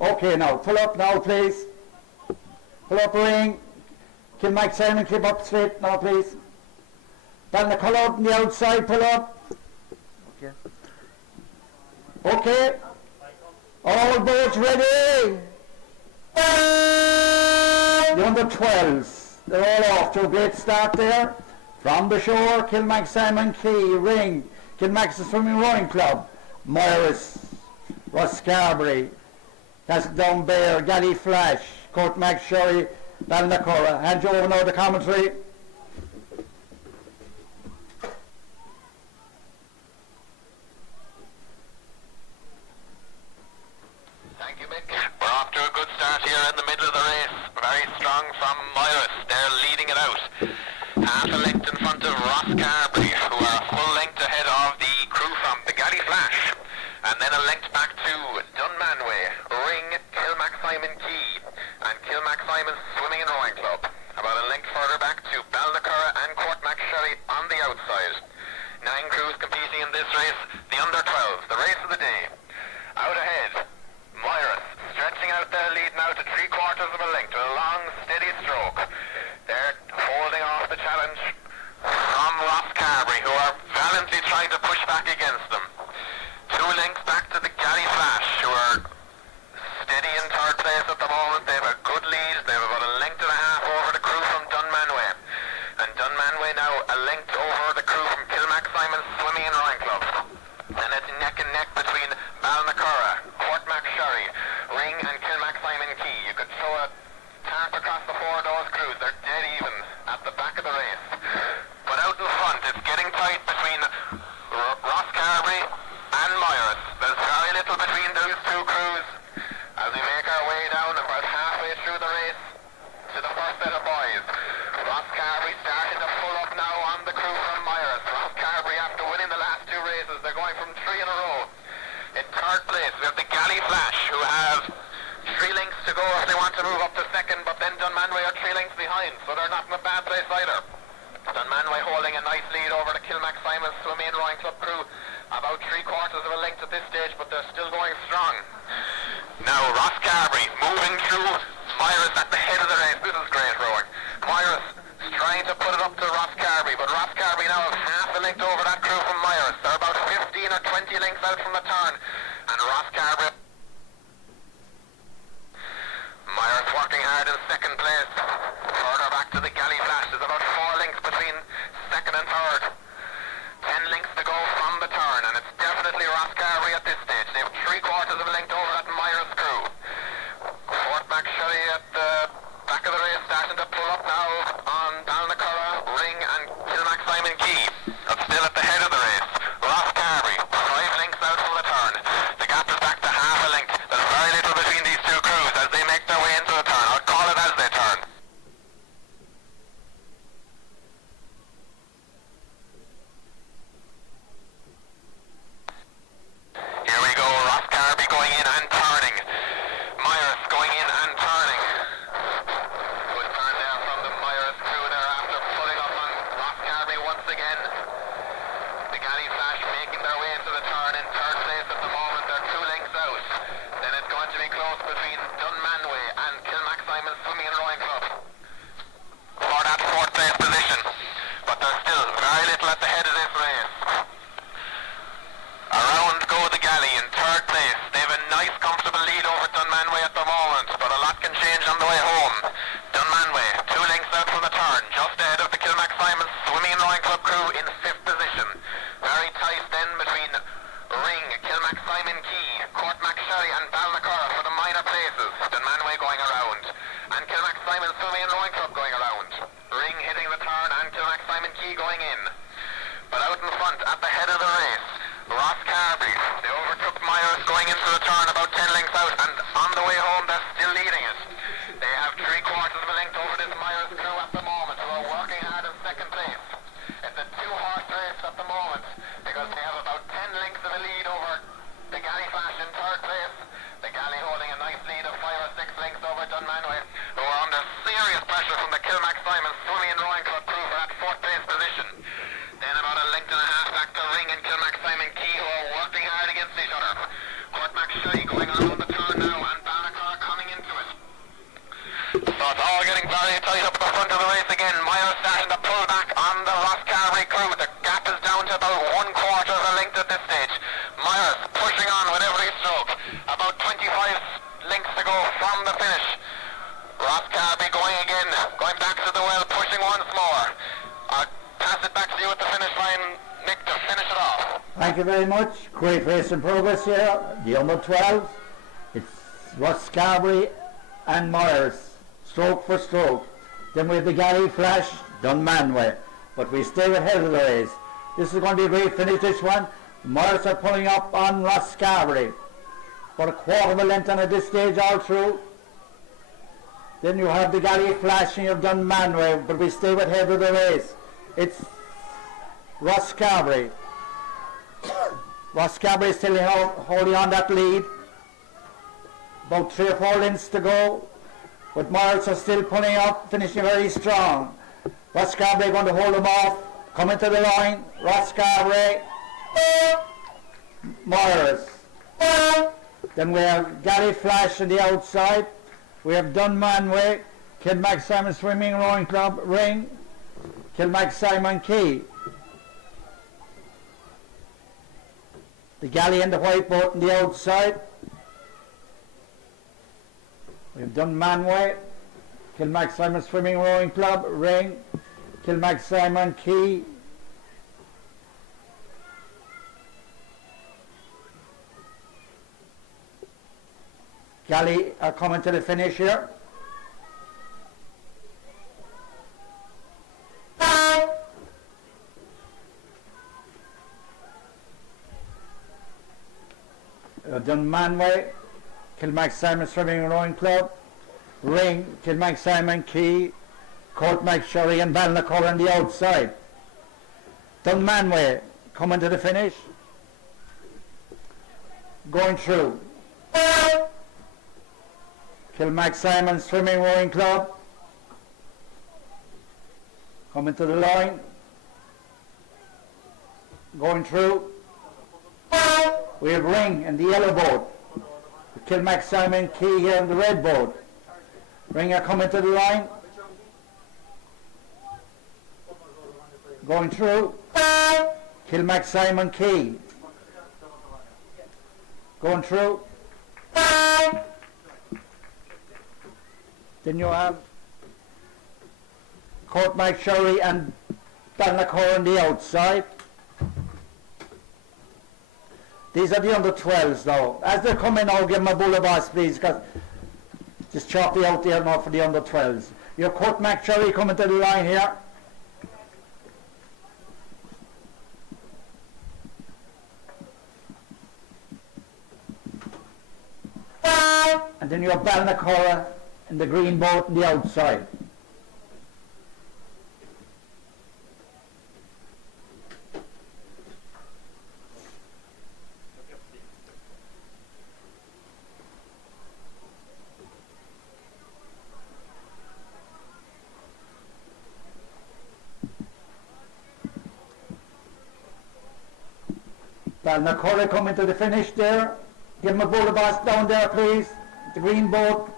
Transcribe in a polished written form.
Okay, now, pull up now, please. Pull up ring. Kilmac Simon, clip up straight now, please. Then the call out on the outside, pull up. Okay. Okay. All boats ready. The under 12s, they're all off to a great start there. From the shore, Kilmac Simon Key, ring. Kilmac Swimming Rowing Club, Morris, Ross Carberry, Castledown Bear, Galley Flash, Courtmac Sherry, Balnacora. Hand you over now the commentary. Thank you, Mick. We're off to a good start here in the middle of the race. Very strong from Morris. They're leading it out. Half a length in front of Ross Carberry, who are a full length ahead of the crew from the Galley Flash. And then a length back to Dunmanway, Ring, Kilmac Simon Key, and Kilmac Simon Swimming and Rowing Club. About a length further back to Balnacura and Courtmac Sherry on the outside. 9 crews competing in this race, the under 12s, the race of the day. Out ahead, Morris, stretching out their lead now to 3/4 of a length, with a long, steady stroke. They're holding off the challenge from Ross Carberry, who are valiantly trying to push back against them. 2 lengths back to the Galley Flash, who are steady in 3rd place at the moment. They have a good lead. They have about a length and a half over the crew from Dunmanway. And Dunmanway now a length over the crew from Kilmac Simon Swimming and Rowing Club. And it's neck and neck between Balnacura, Courtmac Sherry, Ring and Kilmac Simon Key. You could throw a tarp across the 4 of those crews. They're dead even at the back of the race. But out in front, it's getting tight between Ross Carberry and Morris. There's very little between those 2 crews as we make our way down about halfway through the race to the first set of boys. Ross Carberry starting to pull up now on the crew from Morris. Ross Carberry, after winning the last 2 races, they're going from 3 in a row. In 3rd place, we have the Galley Flash, who have 3 lengths to go if they want to move up to 2nd, but then Dunmanway are 3 lengths behind, so they're not in a bad place either. Dunmanway holding a nice lead over the Kilmac Simon Swimming and Rowing Club crew, about 3/4 of a length at this stage, but they're still going strong. Now Ross Carberry moving through Morris at the head of the race. This is great rowing. Morris is trying to put it up to Ross Carberry, but Ross Carberry now have half a length over that crew from Morris. They're about 15 or 20 lengths out from the turn, and Ross Carberry. Morris working hard in 2nd place. Further back to the Galley Flash, there's about 4 lengths between 2nd and 3rd. 10 lengths to go from the turn, and it's definitely Ross Carberry at this stage. They have 3/4 of a length over that Morris crew. Courtmac Sherry at the back of the race, starting to pull up now on Balnacura, Ring and Kilmac Simon Key. But still at the head of the race, Ross Carberry, 5 lengths out from the turn. The gap is back to half a length. There's very little between these 2 crews as they make their way into the turn. I'll call it as they turn. Here we go, Ross Carberry going in and turning. Morris going in and turning. Good turn there from the Morris crew there after pulling up on Ross Carberry once again. The Galley Flash making their way into the turn in 3rd place at the moment. They're 2 lengths out. Then it's going to be close between Dunmanway and Kilmac Simon Swimming and Rowing Club for that 4th place position. But there's still very little at the head of this race. Around go the Galley in 3rd place. They have a nice comfortable lead over Dunmanway at the moment, but a lot can change on the way home. Dunmanway, 2 lengths out from the turn, just ahead of the Kilmac Simon Swimming and Rowing Club crew in 5th position. Very tight then between Ring, Kilmac Simon Key, Courtmac Sherry and Balnacura for the minor places. Dunmanway going around, and Kilmac Simon Swimming and Rowing Club going around. Ring hitting the turn and Kilmac Simon Key going in. But out in front at the head of the race, Ross Carberry. They overtook Morris going into the turn about 10 lengths out, and on the way home they're still leading it. They have 3/4 of a length over this Morris crew at the moment, who are working hard in 2nd place. It's a 2-horse race at the moment, because they have about 10 lengths of a lead over the Galley Flash in 3rd place. The Galley holding a nice lead of 5 or 6 lengths over Dunmanway, who are under serious pressure from the Kilmac Simon Swimming and Rowing Club crew for that 4th place position. Then about a length and a half back to Ring and Kilmac Simon Key, who are working hard against each other. Courtmac Sherry going around the turn now, and Balnacura about 25 lengths to go from the finish. Ross Carby going again, going back to the well, pushing once more. I'll pass it back to you at the finish line, Nick, to finish it off. Thank you very much. Great race in progress here. The under 12. It's Ross Carby and Myers, stroke for stroke. Then we have the Galley Flash, Dunmanway. But we stay ahead of the race. This is going to be a great finish, this one. The Myers are pulling up on Ross Carby. About a quarter of a length on at this stage all through. Then you have the Galley Flash and you've done Manway, but we stay ahead of the race. It's Ross Carby. Ross Carby is still holding on that lead. About 3 or 4 lengths to go. But Myers are still pulling up, finishing very strong. Ross Carby going to hold him off. Coming to the line. Ross Carby. Myers. Then we have Galley Flash on the outside. We have Dunmanway, Kilmac Simon Swimming Rowing Club, Ring, Kilmac Simon Key. The Galley and the White Boat on the outside. We have Dunmanway, Kilmac Simon Swimming Rowing Club, Ring, Kilmac Simon Key. Galley are coming to the finish here. Dunmanway, Kilmac Simon Swimming and Rowing Club, Ring, Kilmac Simon Key, Courtmac Sherry and Balnacore on the outside. Dunmanway coming to the finish. Going through. Kilmac Simon Swimming Rowing Club coming to the line, going through. We have Ring in the yellow boat, Kilmac Simon Key here in the red boat. Ring are coming to the line, going through. Kilmac Simon Key going through. Then you have Courtmac Sherry and Balnacore on the outside. These are the under 12s now. As they come in, I'll give them a bull of us, please, because just chop the out there now for the under 12s. You have Courtmac Sherry coming to the line here. And then you have Balnacore in the green boat on the outside. Balnacore coming to the finish there. Give him a boat of us down there, please. The green boat.